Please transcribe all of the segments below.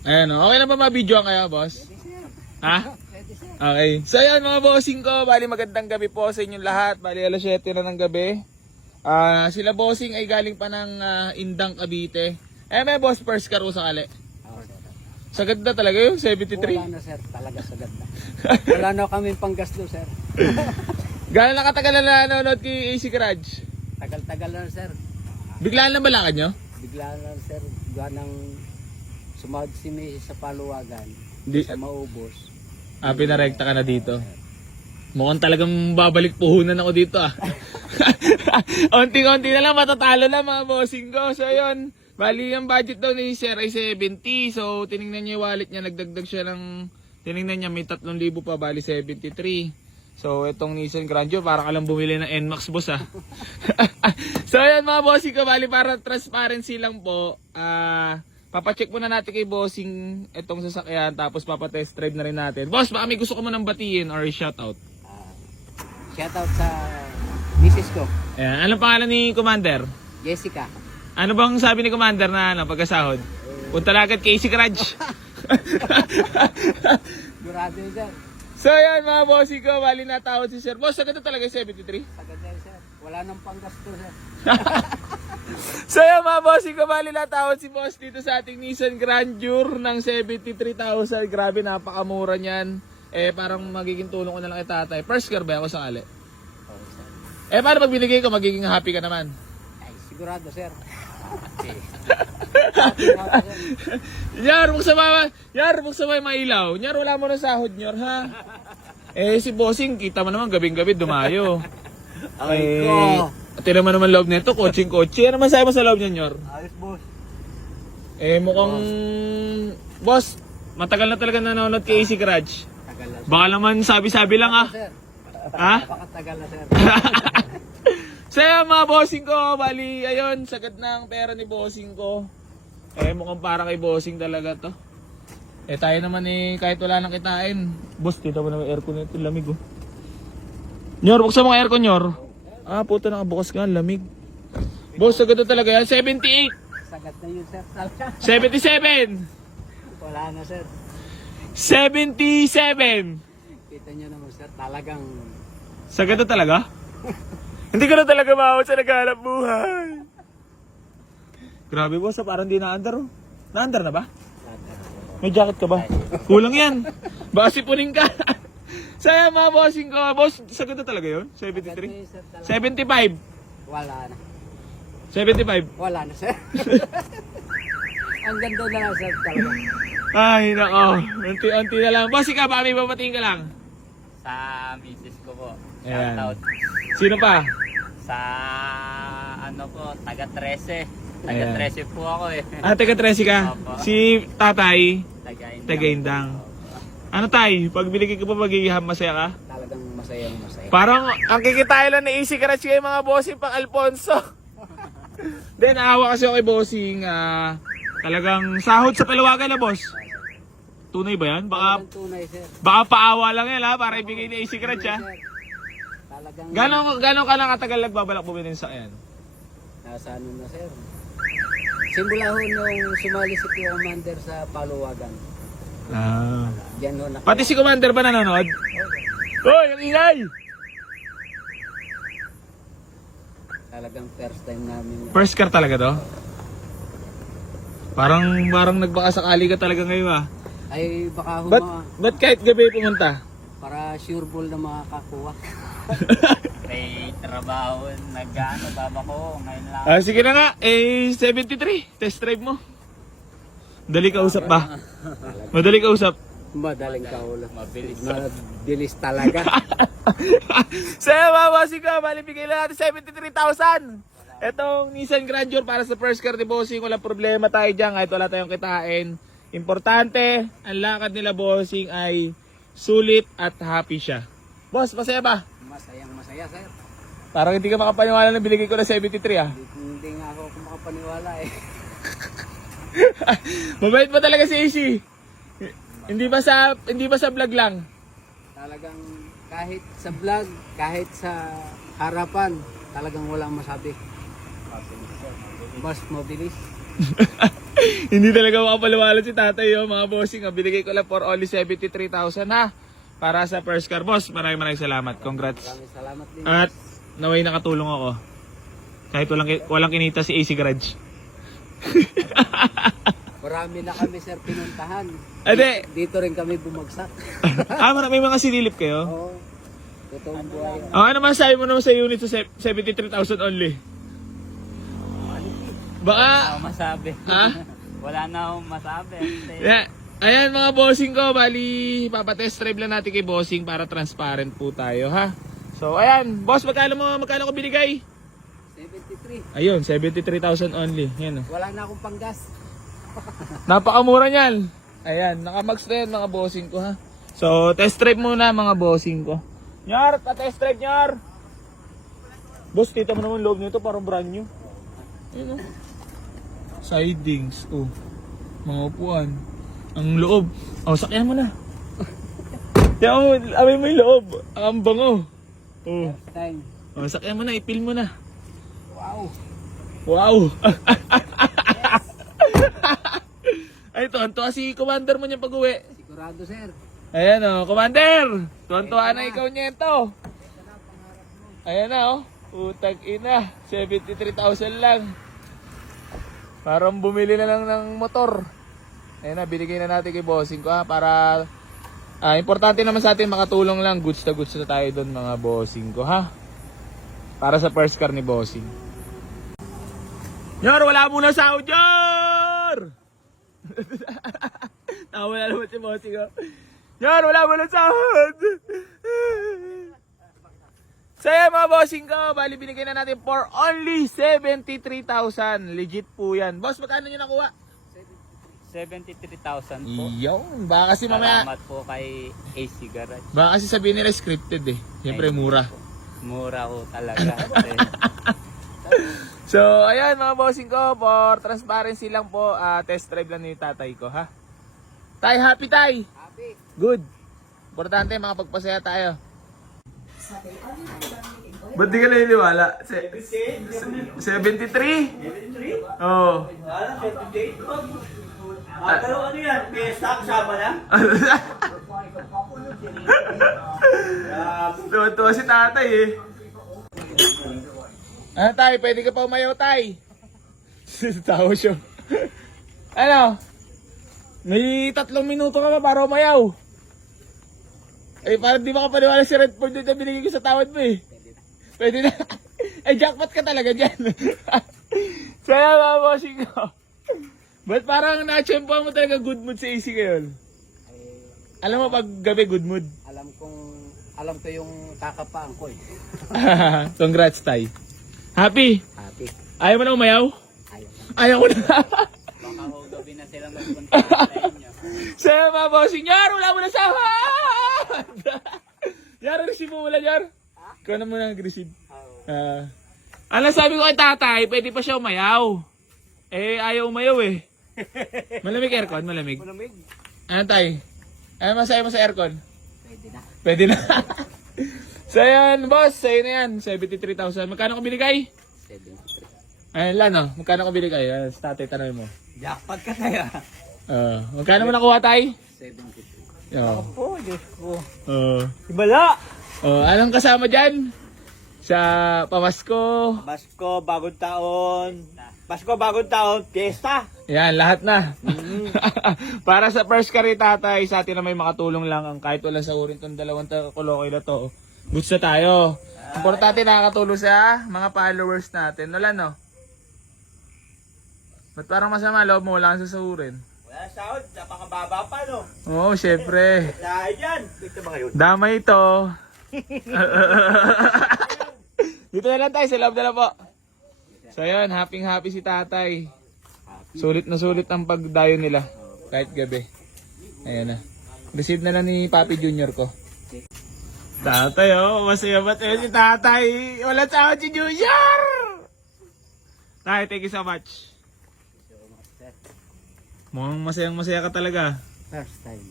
Ayan o. Okay na ba ma-video kayo, boss? Ha? Okay. So yun mga bossing ko, bali magandang gabi po sa inyong lahat. Bali alas 7 na ng gabi. Ah, sila bossing ay galing pa ng ah, Indang Cavite. Eh may boss first car ko sa kali. Oo, sir. Sa ganda talaga yun, 73. Wala na sir, talaga sa ganda. Wala na kami panggasto sir. Gano'n na katagal na nanonood kay AC Garage? Tagal-tagal na sir. Biglaan lang balakad nyo? Bigla na sir, gawa ng sumahod si May sa paluwagan. Di, Sa maubos. ah, pinarekta ka na dito. Mukhang talagang babalik puhunan ako dito ah. Unti-unti na lang matatalo na mga bossing ko. So yun, bali ang budget daw ni Sir ay 70. So tiningnan niya yung wallet niya, nagdagdag siya ng, tiningnan niya may 3,000 pa, bali 73. So itong Nissan Grandeur, para ka lang bumili ng NMAX boss ah. so yun mga bossing ko, bali para transparency lang po. Ah, papacheck muna natin kay bossing itong sasakyan tapos papatest drive na rin natin. Boss, baka may gusto ko manang batiin or shoutout. Ah, shoutout sa misis ko, Ayan, anong pangalan ni Commander? Jessica. Ano bang sabi ni Commander na ano, pagkasahod? Punta lang agad kay Easy Garage. Durado yun sir. so yan mga bossy ko, bali na tawad si Sir. Boss, sagad talaga yung 73? Sa ganda yun sir. Wala nang panggasto sir. So yan mga bossy ko, bali na tawad si Boss dito sa ating Nissan Grandeur ng 73,000. Grabe, napakamura niyan. Eh, parang magiging tulong ko na lang kay tatay. First car ba ako sakali? Eh, paano pag binigay ko, magiging happy ka naman? Ay, sigurado sir. Okay. Na ako, sir. Yar, yar, magsama yung mailaw. Yar, wala mo na sahod, Yar, ha? Eh, si Bossing, kita mo naman, gabing-gabi, dumayo. Ay, eh, ko. Tira mo naman loob nito, coaching-coaching. Ano man sabi mo sa loob niyan, Yor? Ayos boss. Eh, mukhang, boss, matagal na talaga nanonood kay AC Garage. Tagal na sir. Baka naman sabi-sabi lang, ah. Sir. Ha? Baka tagal na sir. So, yan, mga bossing ko, bali, ayun, sagad na ang pera ni bossing ko. Eh, mukhang para kay bossing talaga to. Eh, tayo naman eh, kahit wala nang kitain. Boss, kita mo naman aircon nito, lamig oh. Nyor, buksan mo ang aircon, Nyor. Ah, puto nakabukas ka, lamig. Boss, sagad na talaga yan. 78, Sagat na yun sir. Talaga. 77, Wala na sir. 77. Kita nyo naman sir. Talagang Sagad na talaga? Hindi ko na talaga maawat sa naghahanap buhay. Grabe boss, ah, parang di na-under oh. Na-under na ba? May jacket ka ba? Kulang yan. Baka sipunin ka. Saya mga bossing ko. Boss, sagad na talaga yun? sagat na 73? yun sir. Talaga. 75. Wala na. 75. Wala na sir. Ang ganda na lang sir talaga. Ay, nako. Unti-unti na lang. Boss, ikaw, baka may babatiin ka lang. Sa misis ko po. Ayan. Shoutout. Sino pa? Sa ano po, taga 13. Taga Ayan. 13 po ako eh. Ah, taga Tracy ka? Opo. Si tatay, Taga Indang. taga Indang. Ano tay? Pag binigay ko pa magiging masaya ka? Talagang masayang masaya. Parang ang kikitayo lang na easy garage kayo mga bossing pang Alfonso. Then naawa kasi ako kay bossing. ah, talagang sahod sa palawagan na boss. Tunay ba yan? Baka, Talagang tunay sir. baka paawa lang yan ha para ibigay ni easy garage ha. Sir. Talagang Gano'n gano'n ka lang katagal nagbabalak bumili sa yan? nasa ano na sir. Simula ho nung sumali si Kuya Commander sa paluwagan. Ah. Diyan ho na. Pati si Commander ba nanonood? Hoy, ang ingay! Talagang first time namin. na- First car talaga to? Parang parang nagbaka sakali ka talaga ngayon ah. Ay baka Ba't, huma ba't kahit gabi pumunta? para sure ball na makakakuha. May trabaho, nag-ano, baba ko. Ngayon lang. Ah, sige na nga, eh 73, test drive mo. Dali ka usap ba? Madali ka usap. Madaling kaula. Mabilis. Mabilis talaga. Saya mabasi ka, bali bigay lang natin 73,000. Etong Nissan Grandeur para sa first car ni Bossing, walang problema tayo dyan kahit wala tayong kitain. Importante, ang lakad nila Bossing ay sulit at happy siya. Boss, masaya ba? Masayang masaya sir. Parang hindi ka makapaniwala na binigay ko na 73 ah. Hindi, hindi nga ako makapaniwala eh. Mabait pa talaga si AC. Hindi ba sa hindi ba sa vlog lang? Talagang kahit sa vlog, kahit sa harapan, talagang walang masabi. Mas mabilis. Hindi talaga makapaliwalan si tatay yung mga bossing. ah. Binigay ko lang for only 73,000 ha. Para sa first car. Boss, maraming maraming salamat. Congrats. Maraming salamat din. At naway nakatulong ako. Kahit walang, walang kinita si AC Garage. Marami na kami sir pinuntahan. Ade, Dito rin kami bumagsak. ah, mar- may mga sinilip kayo? Oo. Totoong buhay. Ah, ano man sabi mo naman sa unit sa se- 73,000 only? Baka, Wala akong masabi. ha? Wala na akong masabi. Yeah. Ayan mga bossing ko, bali papatest drive lang natin kay bossing para transparent po tayo ha. So ayan, boss magkano mo magkano ko binigay? 73. Ayun, 73,000 only. Yan. oh. Wala na akong panggas. Napakamura niyan. Ayan, naka-max na yan mga bossing ko ha. So, test drive muna mga bossing ko. Nyar, pa-test drive nyar. Boss, kita mo naman loob nito parang brand new. Ayun oh. Sidings, oh. Mga upuan. Ang loob. Oh, sakyan mo na. Tiyan mo, amoy mo yung loob. Ang bango. Oh. Time. oh, sakyan mo na, ipil mo na. Wow. Wow! Ay, tuwan-tuwa si commander mo niya pag-uwi. Sigurado sir. Ayan o, commander! Tuwan-tuwa na ikaw niya ito. Ayan na o. Utag ina. 73,000 lang. Parang bumili na lang ng motor. Ayan na, binigay na natin kay bossing ko ha. Para, ah, importante naman sa atin makatulong lang. Goods na goods na tayo doon mga bossing ko ha. Para sa first car ni bossing. Yor, wala muna sahod, Yor! Tawa na naman si bossing ko. Yor, wala muna sahod! So yan mga bossing ko, bali binigay na natin for only 73,000. Legit po yan. Boss, magkano nyo nakuha? 73,000 po. Iyon, baka kasi mamaya, Salamat po kay AC Garage. baka kasi sabihin nila scripted eh. Siyempre mura. Mura ko talaga. So, ayan mga bossing ko, for transparency lang po, ah, test drive lang ni tatay ko, ha? Tay, happy tay! Happy. Good. Importante, makapagpasaya tayo. Ba't di ka naniniwala? Se- se- 73? Oo. Ah, pero ano yan? Fiesta kasama na? Tuwa-tuwa si tatay eh. Ano tay, pwede ka pa umayaw tay? Tawa siya. ano? May tatlong minuto ka pa para umayaw. Eh, parang di makapaniwala si Redford na binigay ko sa tawad mo eh. Pwede na. eh, jackpot ka talaga dyan. Saya mga bossing ko. Ba't parang na-champuan mo talaga good mood sa AC ngayon? Alam mo pag gabi good mood. alam kong alam ko yung kakapaan ko eh. Congrats, Tay. Happy? Happy. Ayaw mo na umayaw? Ayaw. Ayaw ko na. baka ho gabi na sila magpunta sa inyo. Sa mga bossing, Yar, wala mo na sahod! Yar, receive mo muna, Yar. Ikaw na muna nag-receive. Ah. ano sabi ko kay tatay, pwede pa siya umayaw. Eh, ayaw umayaw eh. Malamig aircon, malamig. Malamig. Ano tay? Ano masabi mo sa aircon? Pwede na. Pwede na. so yan, boss, sa'yo na yan. 73,000. Magkano ko binigay? 73. Ayun lang, no? Magkano ko binigay? Uh, tatay, tanong mo. Jackpot ka tayo. Uh, magkano mo nakuha, tay? 73. Oh. Oh, Diyos ko. Uh, Ibala! oh, anong kasama dyan? Sa pamasko. Pasko, bagong taon. Pasko, bagong taon. Fiesta. Yan, lahat na. Para sa first car ni tatay, sa atin na may makatulong lang ang kahit walang sahurin tong dalawang kulokoy na to. Goods na tayo. Importante nakakatulong sa mga followers natin. Wala no? Ba't parang masama loob mo? Wala kang sasahurin. Wala sahod. Napakababa pa, no? Oo, syempre. Dahil yan. Dito ba ngayon? Damay ito. Dito na lang tayo, sa loob na lang po. So yun, happy happy si tatay. Sulit na sulit ang pagdayo nila. Kahit gabi. Ayan na. Receive na lang ni Papi Junior ko. Tatay oh, masaya ba tayo si tatay? Wala sa si Junior! Tay, thank you so much. Mukhang masayang masaya ka talaga. First time.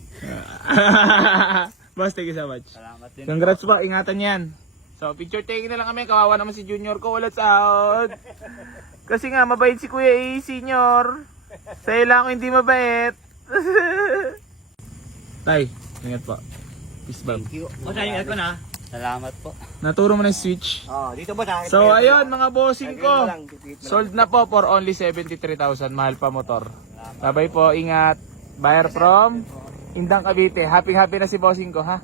Boss, thank you so much. Salamat din. Congrats po, ingatan yan. So, picture taking na lang kami. Kawawa naman si Junior ko. Walang sahod. Kasi nga, mabait si Kuya A, senior. Sa'yo lang ako hindi mabait. Tay, ingat po. Peace bomb. Thank you. O, sa'yo ko na. Salamat po. Naturo mo na yung switch. Oh, dito ba sa So, ayun mga bossing ko. Sold na po for only 73,000. Mahal pa motor. Sabay po, ingat. Buyer from Indang Cavite. Happy happy na si bossing ko ha.